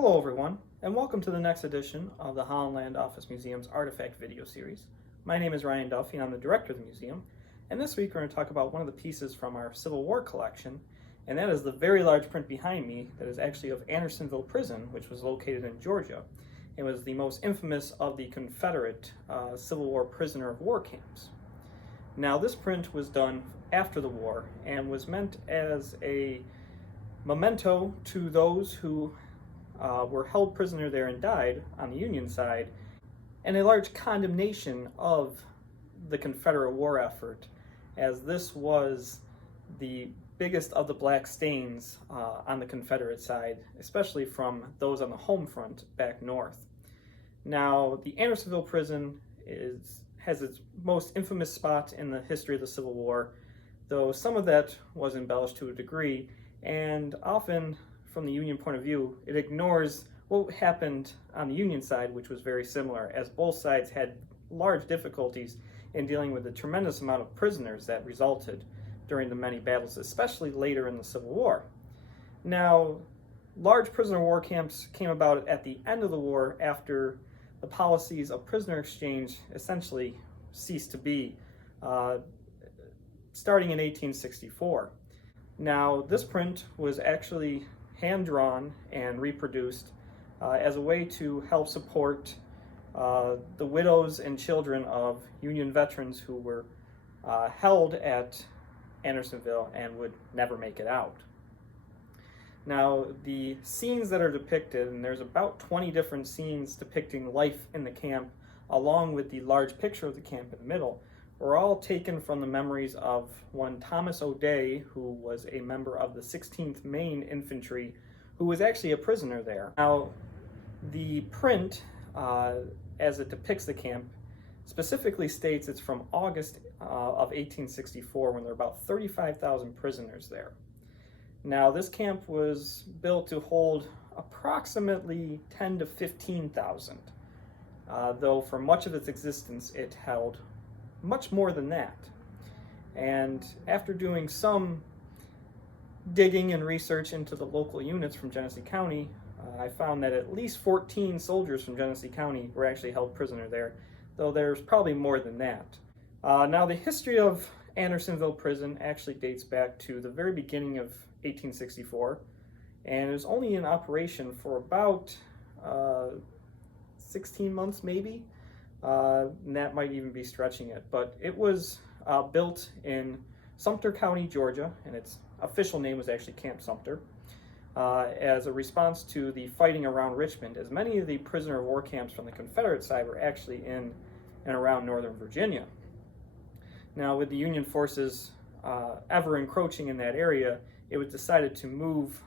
Hello everyone, and welcome to the next edition of the Holland Land Office Museum's Artifact video series. My name is Ryan Duffy and I'm the director of the museum, and this week we're going to talk about one of the pieces from our Civil War collection, and that is the very large print behind me that is actually of Andersonville Prison, which was located in Georgia. It was the most infamous of the Confederate Civil War prisoner of war camps. Now this print was done after the war and was meant as a memento to those who were held prisoner there and died on the Union side, and a large condemnation of the Confederate war effort, as this was the biggest of the black stains on the Confederate side, especially from those on the home front back north. Now, the Andersonville Prison has its most infamous spot in the history of the Civil War, though some of that was embellished to a degree, and often from the Union point of view, it ignores what happened on the Union side, which was very similar, as both sides had large difficulties in dealing with the tremendous amount of prisoners that resulted during the many battles, especially later in the Civil War. Now, large prisoner of war camps came about at the end of the war after the policies of prisoner exchange essentially ceased to be, starting in 1864. Now, this print was actually hand-drawn and reproduced as a way to help support the widows and children of Union veterans who were held at Andersonville and would never make it out. Now, the scenes that are depicted, and there's about 20 different scenes depicting life in the camp, along with the large picture of the camp in the middle, were all taken from the memories of one Thomas O'Day, who was a member of the 16th Maine Infantry, who was actually a prisoner there. Now, the print, as it depicts the camp, specifically states it's from August of 1864, when there were about 35,000 prisoners there. Now, this camp was built to hold approximately 10 to 15,000, though for much of its existence it held much more than that. And after doing some digging and research into the local units from Genesee County, I found that at least 14 soldiers from Genesee County were actually held prisoner there, though there's probably more than that. Now, the history of Andersonville Prison actually dates back to the very beginning of 1864, and it was only in operation for about 16 months maybe. And that might even be stretching it, but it was built in Sumter County, Georgia, and its official name was actually Camp Sumter, as a response to the fighting around Richmond, as many of the prisoner of war camps from the Confederate side were actually in and around northern Virginia. Now, with the Union forces ever encroaching in that area, it was decided to move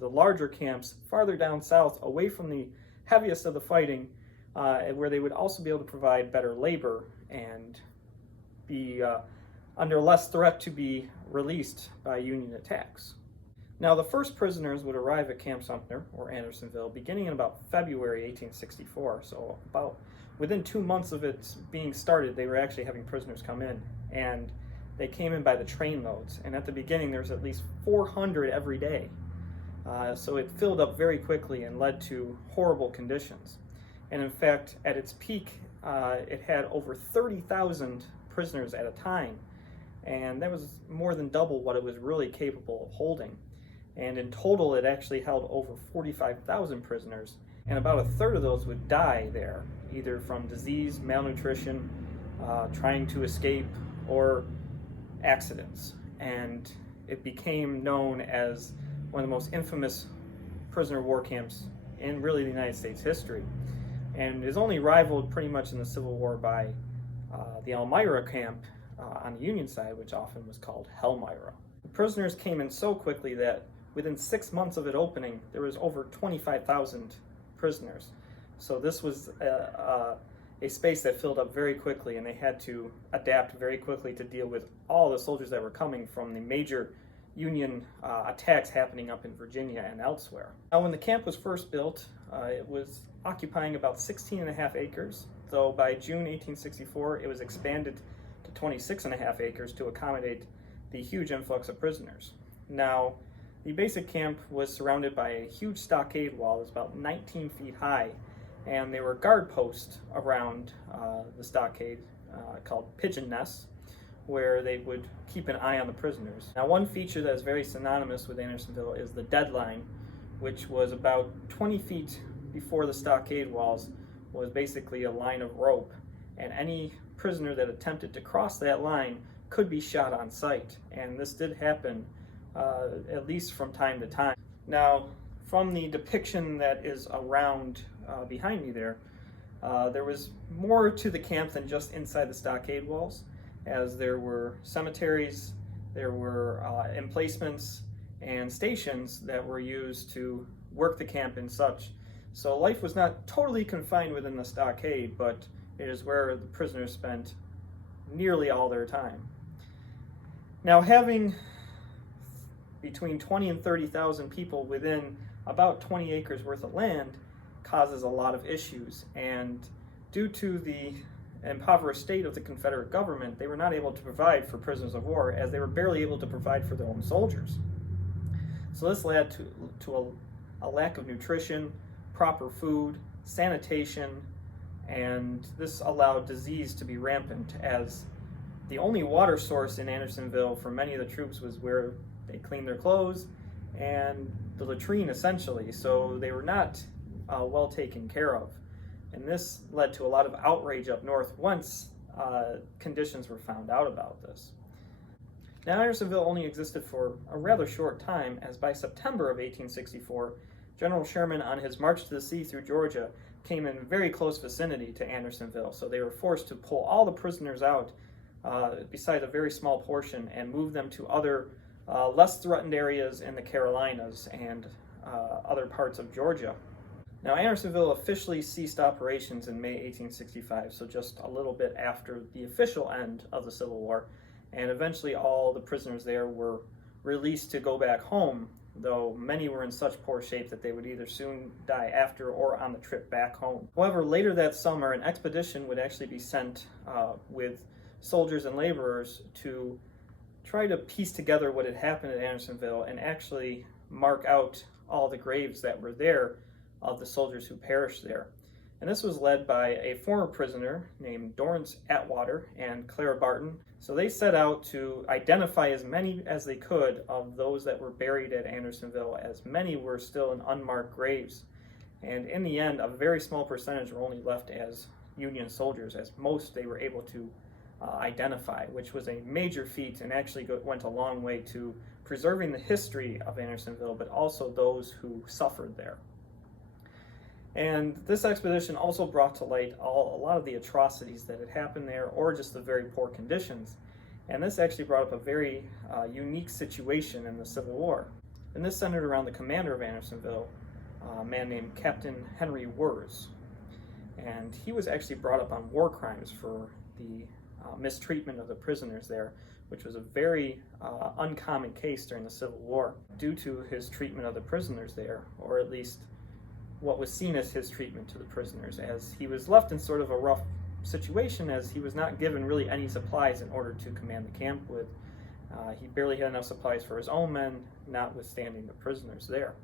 the larger camps farther down south, away from the heaviest of the fighting, where they would also be able to provide better labor and be under less threat to be released by Union attacks. Now, the first prisoners would arrive at Camp Sumter, or Andersonville, beginning in about February 1864. So about within 2 months of it being started, they were actually having prisoners come in, and they came in by the train loads. And at the beginning, there was at least 400 every day. So it filled up very quickly and led to horrible conditions. And in fact, at its peak, it had over 30,000 prisoners at a time, and that was more than double what it was really capable of holding. And in total, it actually held over 45,000 prisoners, and about a third of those would die there, either from disease, malnutrition, trying to escape, or accidents. And it became known as one of the most infamous prisoner of war camps in really the United States history, and is only rivaled pretty much in the Civil War by the Elmira camp on the Union side, which often was called Helmira. The prisoners came in so quickly that within 6 months of it opening, there was over 25,000 prisoners. So this was a space that filled up very quickly, and they had to adapt very quickly to deal with all the soldiers that were coming from the major Union attacks happening up in Virginia and elsewhere. Now, when the camp was first built, it was occupying about 16.5 acres, though by June 1864 it was expanded to 26.5 acres to accommodate the huge influx of prisoners. Now, The basic camp was surrounded by a huge stockade wall that was about 19 feet high, and there were guard posts around the stockade called pigeon nests, where they would keep an eye on the prisoners. Now, one feature that is very synonymous with Andersonville is the deadline, which was about 20 feet before the stockade walls, was basically a line of rope, and any prisoner that attempted to cross that line could be shot on sight, and this did happen at least from time to time. Now, from the depiction that is around behind me there was more to the camp than just inside the stockade walls, as there were cemeteries, there were emplacements and stations that were used to work the camp and such. So life was not totally confined within the stockade, but it is where the prisoners spent nearly all their time. Now, having between 20 and 30,000 people within about 20 acres worth of land causes a lot of issues, and due to the impoverished state of the Confederate government, they were not able to provide for prisoners of war, as they were barely able to provide for their own soldiers. So this led to a lack of nutrition, proper food, sanitation, and this allowed disease to be rampant, as the only water source in Andersonville for many of the troops was where they cleaned their clothes and the latrine, essentially. So they were not well taken care of. And this led to a lot of outrage up north once conditions were found out about this. Now, Andersonville only existed for a rather short time, as by September of 1864, General Sherman, on his march to the sea through Georgia, came in very close vicinity to Andersonville. So they were forced to pull all the prisoners out, besides a very small portion, and move them to other less threatened areas in the Carolinas and other parts of Georgia. Now, Andersonville officially ceased operations in May 1865, so just a little bit after the official end of the Civil War, and eventually all the prisoners there were released to go back home, though many were in such poor shape that they would either soon die after or on the trip back home. However, later that summer, an expedition would actually be sent with soldiers and laborers to try to piece together what had happened at Andersonville and actually mark out all the graves that were there of the soldiers who perished there. And this was led by a former prisoner named Dorrance Atwater and Clara Barton. So they set out to identify as many as they could of those that were buried at Andersonville, as many were still in unmarked graves. And in the end, a very small percentage were only left as Union soldiers, as most they were able to identify, which was a major feat and actually went a long way to preserving the history of Andersonville, but also those who suffered there. And this expedition also brought to light a lot of the atrocities that had happened there, or just the very poor conditions. And this actually brought up a very unique situation in the Civil War. And this centered around the commander of Andersonville, a man named Captain Henry Wirz. And he was actually brought up on war crimes for the mistreatment of the prisoners there, which was a very uncommon case during the Civil War, due to his treatment of the prisoners there, or at least what was seen as his treatment to the prisoners, as he was left in sort of a rough situation, as he was not given really any supplies in order to command the camp with. He barely had enough supplies for his own men, notwithstanding the prisoners there.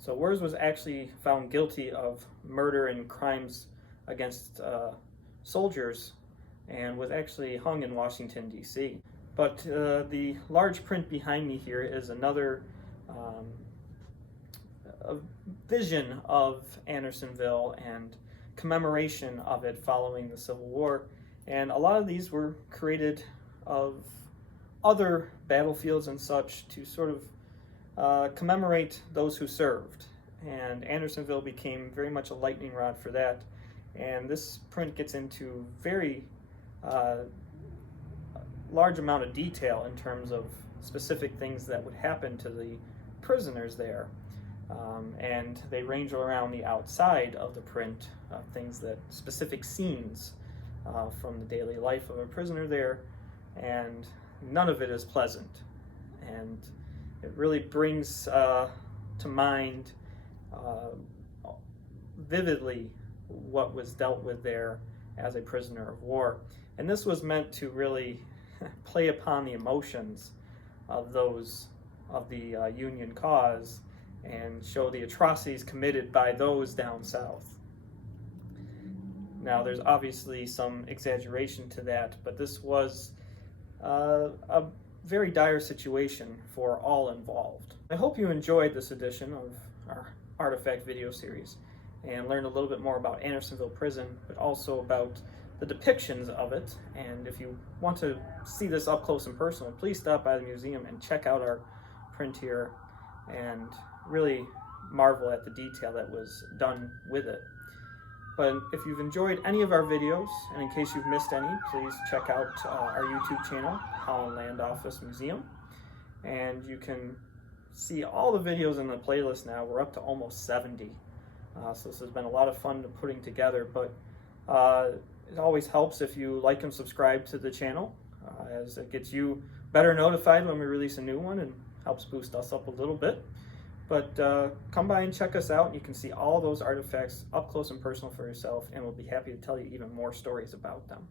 So Wirz was actually found guilty of murder and crimes against soldiers, and was actually hung in Washington, D.C. But the large print behind me here is another a vision of Andersonville and commemoration of it following the Civil War. And a lot of these were created of other battlefields and such to sort of commemorate those who served. And Andersonville became very much a lightning rod for that. And this print gets into very large amount of detail in terms of specific things that would happen to the prisoners there. And they range around the outside of the print, things that, specific scenes from the daily life of a prisoner there, and none of it is pleasant. And it really brings to mind vividly what was dealt with there as a prisoner of war. And this was meant to really play upon the emotions of those of the Union cause and show the atrocities committed by those down south. Now, there's obviously some exaggeration to that, but this was a very dire situation for all involved. I hope you enjoyed this edition of our Artifact video series and learned a little bit more about Andersonville Prison, but also about the depictions of it. And if you want to see this up close and personal, please stop by the museum and check out our print here and really marvel at the detail that was done with it. But if you've enjoyed any of our videos, and in case you've missed any, please check out our YouTube channel, Holland Land Office Museum. And you can see all the videos in the playlist now. We're up to almost 70. So this has been a lot of fun putting together, but it always helps if you like and subscribe to the channel, as it gets you better notified when we release a new one and helps boost us up a little bit. But come by and check us out, and you can see all those artifacts up close and personal for yourself, and we'll be happy to tell you even more stories about them.